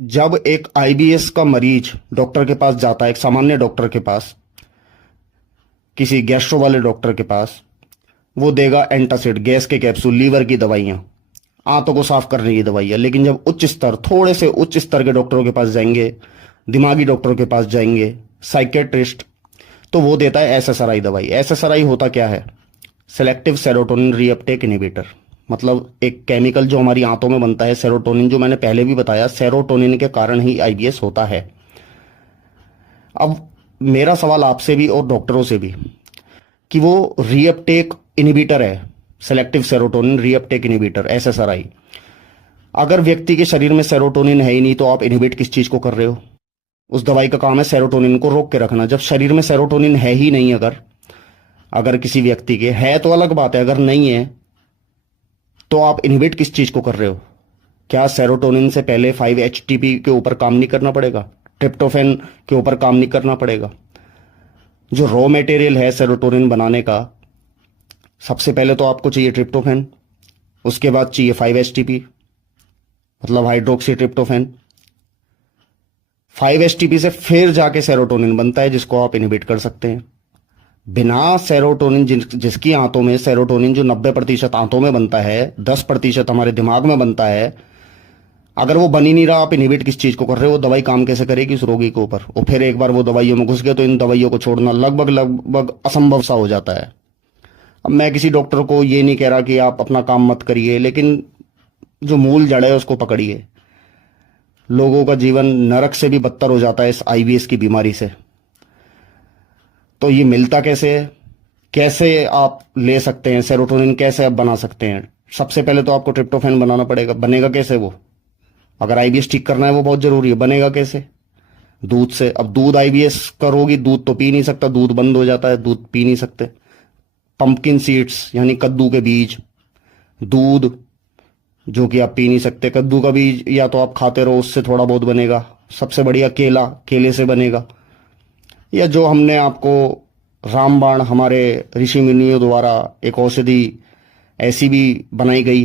जब एक आईबीएस का मरीज डॉक्टर के पास जाता है, एक सामान्य डॉक्टर के पास, किसी गैस्ट्रो वाले डॉक्टर के पास, वो देगा एंटासिड, गैस के कैप्सूल, लीवर की दवाइयाँ, आंतों को साफ करने की दवाइयाँ। लेकिन जब उच्च स्तर, थोड़े से उच्च स्तर के डॉक्टरों के पास जाएंगे, दिमागी डॉक्टरों के पास जाएंगे, साइकेट्रिस्ट, तो वो देता है एसएसआरआई दवाई। एसएसआरआई होता क्या है? Selective serotonin reuptake inhibitor. मतलब एक केमिकल जो हमारी आंतों में बनता है, सेरोटोनिन, जो मैंने पहले भी बताया, सेरोटोनिन के कारण ही आईबीएस होता है। अब मेरा सवाल आपसे भी और डॉक्टरों से भी कि वो रीअपटेक इनहिबिटर है, selective serotonin reuptake inhibitor, SSRI. अगर व्यक्ति के शरीर में सेरोटोनिन है ही नहीं, तो आप इनहिबिट किस चीज को कर रहे हो? उस दवाई का काम है सेरोटोनिन को रोक के रखना। जब शरीर में सेरोटोनिन है ही नहीं, अगर अगर किसी व्यक्ति के है तो अलग बात है, अगर नहीं है तो आप इनहिबिट किस चीज को कर रहे हो? क्या सेरोटोनिन से पहले 5-HTP के ऊपर काम नहीं करना पड़ेगा? ट्रिप्टोफैन के ऊपर काम नहीं करना पड़ेगा? जो रॉ मटेरियल है सेरोटोनिन बनाने का, सबसे पहले तो आपको चाहिए ट्रिप्टोफैन, उसके बाद चाहिए 5-HTP, मतलब हाइड्रोक्सी ट्रिप्टोफैन। 5-HTP से फिर जाके सेरोटोनिन बनता है, जिसको आप इनहिबिट कर सकते हैं। बिना सेरोटोनिन, जिसकी आंतों में सेरोटोनिन जो 90% आंतों में बनता है, 10% हमारे दिमाग में बनता है, अगर वो बन ही नहीं रहा, आप इनहिबिट किस चीज को कर रहे हो? वो दवाई काम कैसे करेगी उस रोगी के ऊपर? और फिर एक बार वो दवाइयों में घुस गए तो इन दवाइयों को छोड़ना लगभग लगभग असंभव सा हो जाता है। अब मैं किसी डॉक्टर को ये नहीं कह रहा कि आप अपना काम मत करिए, लेकिन जो मूल जड़ है उसको पकड़िए। लोगों का जीवन नरक से भी बदतर हो जाता है इस आईबीएस की बीमारी से। तो ये मिलता कैसे है? कैसे आप ले सकते हैं सेरोटोनिन, कैसे आप बना सकते हैं? सबसे पहले तो आपको ट्रिप्टोफैन बनाना पड़ेगा। बनेगा कैसे वो? अगर आईबीएस ठीक करना है, वो बहुत जरूरी है। बनेगा कैसे? दूध से। अब दूध आईबीएस का रोगी दूध तो पी नहीं सकता, दूध बंद हो जाता है, दूध पी नहीं सकते। पंपकिन सीड्स यानी कद्दू के बीज, दूध, जो कि आप पी नहीं सकते। कद्दू का बीज या तो आप खाते रहो, उससे थोड़ा बहुत बनेगा। सबसे बढ़िया केला, केले से बनेगा। या जो हमने आपको रामबाण, हमारे ऋषि मुनियों द्वारा एक औषधि ऐसी भी बनाई गई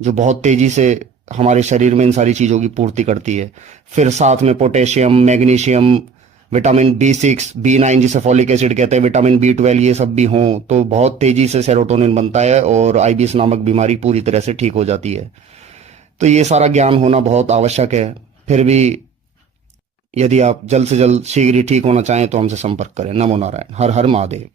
जो बहुत तेजी से हमारे शरीर में इन सारी चीजों की पूर्ति करती है। फिर साथ में potassium, magnesium, vitamin B6, B9 जिसे फॉलिक एसिड कहते हैं, विटामिन B12, ये सब भी हों तो बहुत तेजी से सेरोटोनिन बनता है और आईबीएस नामक बीमारी पूरी तरह से ठीक हो जाती है। तो ये सारा ज्ञान होना बहुत आवश्यक है। फिर भी यदि आप जल्द से जल्द शीघ्र ही ठीक होना चाहें तो हमसे संपर्क करें। नमो नारायण। हर हर महादेव।